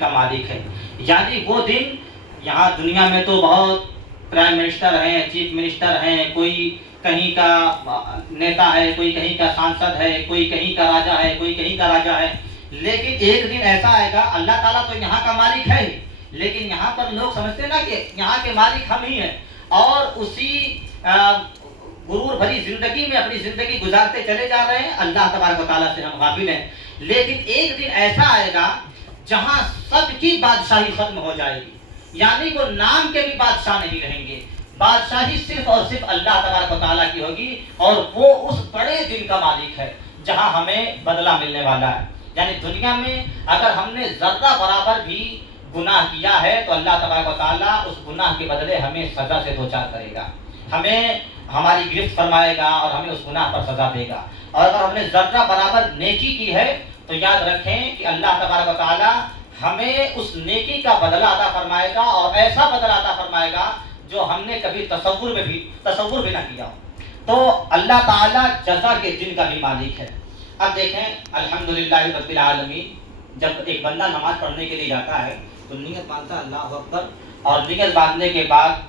کا مالک ہے۔ یعنی وہ دن، یہاں دنیا میں تو بہت پرائم منسٹر ہیں، چیف منسٹر ہیں، کوئی کہیں کا نیتا ہے، کوئی کہیں کا سانسد ہے، کوئی کہیں کا راجا ہے، کوئی کہیں کا راجا ہے، لیکن ایک دن ایسا آئے گا، اللہ تعالیٰ تو یہاں کا مالک ہے ہی، لیکن یہاں پر لوگ سمجھتے نا کہ یہاں کے مالک ہم ہی ہیں، اور اسی غرور بھری زندگی میں اپنی زندگی گزارتے چلے جا رہے ہیں، اللہ تبارک و تعالیٰ سے ہم غافل ہیں۔ لیکن ایک دن ایسا آئے گا جہاں سب کی بادشاہی ختم ہو جائے گی، یعنی وہ نام کے بھی بادشاہ نہیں رہیں گے، بادشاہی صرف اور صرف اللہ تبارک و تعالیٰ کی ہوگی، اور وہ اس بڑے دن کا مالک ہے جہاں ہمیں بدلہ ملنے والا ہے۔ یعنی دنیا میں اگر ہم نے ذرہ برابر بھی گناہ کیا ہے تو اللہ تبارک و تعالیٰ اس گناہ کے بدلے ہمیں سزا سے دوچار کرے گا، ہمیں ہماری گرفت فرمائے گا اور ہمیں اس گناہ پر سزا دے گا۔ اور اگر ہم نے ذرہ برابر نیکی کی ہے تو یاد رکھیں کہ اللہ تبارک و تعالیٰ ہمیں اس نیکی کا بدلہ عطا فرمائے گا، اور ایسا بدلہ عطا فرمائے گا جو ہم نے کبھی تصور بھی نہ کیا ہو۔ تو اللہ تعالیٰ جزا کے دن کا بھی مالک ہے۔ اب دیکھیں الحمدللہ رب العالمین، جب ایک بندہ نماز پڑھنے کے لیے جاتا ہے تو نیت باندھتا ہے اللہ اکبر، اور نیت باندھنے کے بعد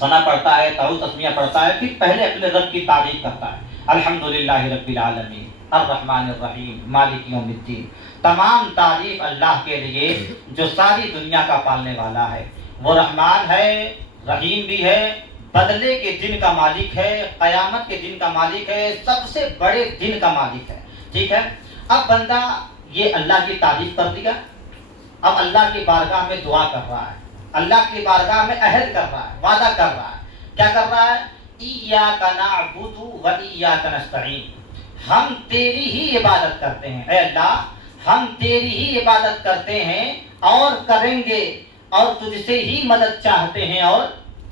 ثنا پڑھتا ہے، تعوذ تسمیہ پڑھتا ہے، پھر پہلے اپنے رب کی تعریف کرتا ہے، الحمدللہ رب العالمین الرحمن الرحیم مالک یوم الدین۔ تمام تعریف اللہ کے لیے جو ساری دنیا کا پالنے والا ہے، وہ رحمان ہے، رحیم بھی ہے، بدلے کے دن کا مالک ہے، قیامت کے دن کا مالک ہے، سب سے بڑے دن کا مالک ہے۔ ٹھیک ہے، اب بندہ یہ اللہ کی تعریف کر دیا، اب اللہ کی بارگاہ میں دعا کر رہا ہے، اللہ کی بارگاہ میں عہد کر رہا ہے، وعدہ کر رہا ہے، کیا کر رہا ہے؟ ایاک نعبد و ایاک نستعین، ہم تیری ہی عبادت کرتے ہیں، اے اللہ ہم تیری ہی عبادت کرتے ہیں اور کریں گے، اور تجھ سے ہی مدد چاہتے ہیں اور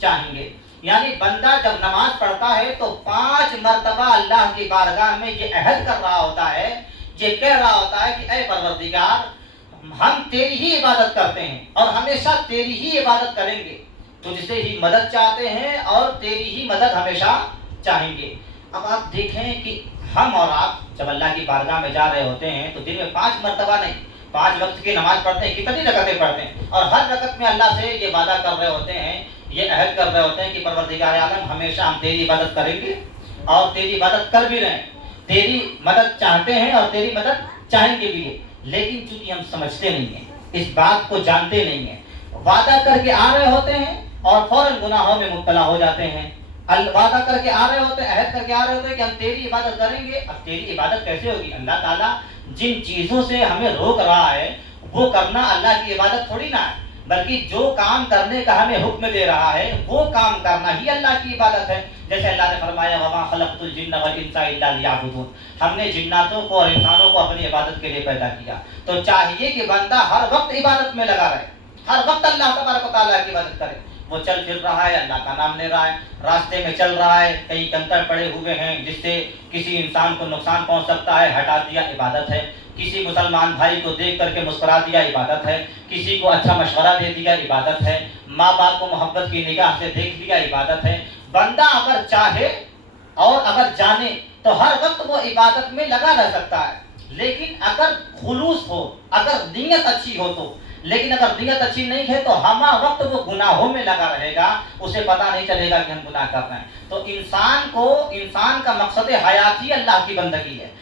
چاہیں گے۔ یعنی بندہ جب نماز پڑھتا ہے تو 5 مرتبہ اللہ کی بارگاہ میں یہ عہد کر رہا ہوتا ہے، یہ کہہ رہا ہوتا ہے کہ اے پروردگار ہم تیری ہی عبادت کرتے ہیں اور ہمیشہ تیری ہی عبادت کریں گے، تجھ سے ہی مدد چاہتے ہیں اور تیری ہی مدد ہمیشہ چاہیں گے۔ اب آپ دیکھیں کہ ہم اور آپ جب اللہ کی بارگاہ میں جا رہے ہوتے ہیں تو دن میں 5 مرتبہ نہیں، 5 وقت کی نماز پڑھتے ہیں، کتنی رکعتیں پڑھتے ہیں، اور ہر رکعت میں اللہ سے یہ وعدہ کر رہے ہوتے ہیں، یہ عہد کر رہے ہوتے ہیں کہ پروردگار عالم ہمیشہ ہم تیری عبادت کریں گے اور تیری عبادت کر بھی رہے ہیں، تیری مدد چاہتے ہیں اور تیری مدد چاہیں گے بھی ہے۔ لیکن چونکہ ہم سمجھتے نہیں ہیں، اس بات کو جانتے نہیں ہیں، وعدہ کر کے آ رہے ہوتے ہیں اور فوراً گناہوں میں مبتلا ہو جاتے ہیں۔ وعدہ کر کے آ رہے ہوتے ہیں، عہد کر کے آ رہے ہوتے ہیں کہ ہم تیری عبادت کریں گے، اب تیری عبادت کیسے ہوگی؟ اللہ تعالیٰ جن چیزوں سے ہمیں روک رہا ہے وہ کرنا اللہ کی عبادت تھوڑی نہ ہے، بلکہ جو کام کرنے کا ہمیں حکم دے رہا ہے وہ کام کرنا ہی اللہ کی عبادت ہے۔ جیسے اللہ نے فرمایا وَمَا خَلَقْتُ الْجِنَّ وَالْإِنسَ إِلَّا لِيَعْبُدُونِ، ہم نے جناتوں کو اور انسانوں کو اپنی عبادت کے لیے پیدا کیا، تو چاہیے کہ بندہ ہر وقت عبادت میں لگا رہے، ہر وقت اللہ تبارک و تعالیٰ کی عبادت کرے۔ وہ چل پھر رہا ہے اللہ کا نام لے رہا ہے، راستے میں چل رہا ہے، کئی کنکر پڑے ہوئے ہیں جس سے کسی انسان کو نقصان پہنچ سکتا ہے، ہٹا دیا، عبادت ہے۔ کسی مسلمان بھائی کو دیکھ کر کے مسکرا دیا، عبادت ہے۔ کسی کو اچھا مشورہ دے دیا، عبادت ہے۔ ماں باپ کو محبت کی نگاہ سے دیکھ لیا، عبادت ہے۔ بندہ اگر چاہے اور اگر جانے تو ہر وقت وہ عبادت میں لگا رہ سکتا ہے، لیکن اگر خلوص ہو، اگر نیت اچھی ہو تو۔ لیکن اگر نیت اچھی نہیں ہے تو ہمہ وقت وہ گناہوں میں لگا رہے گا، اسے پتہ نہیں چلے گا کہ ہم گناہ کر رہے ہیں۔ تو انسان کا مقصد حیات ہی اللہ کی بندگی ہے۔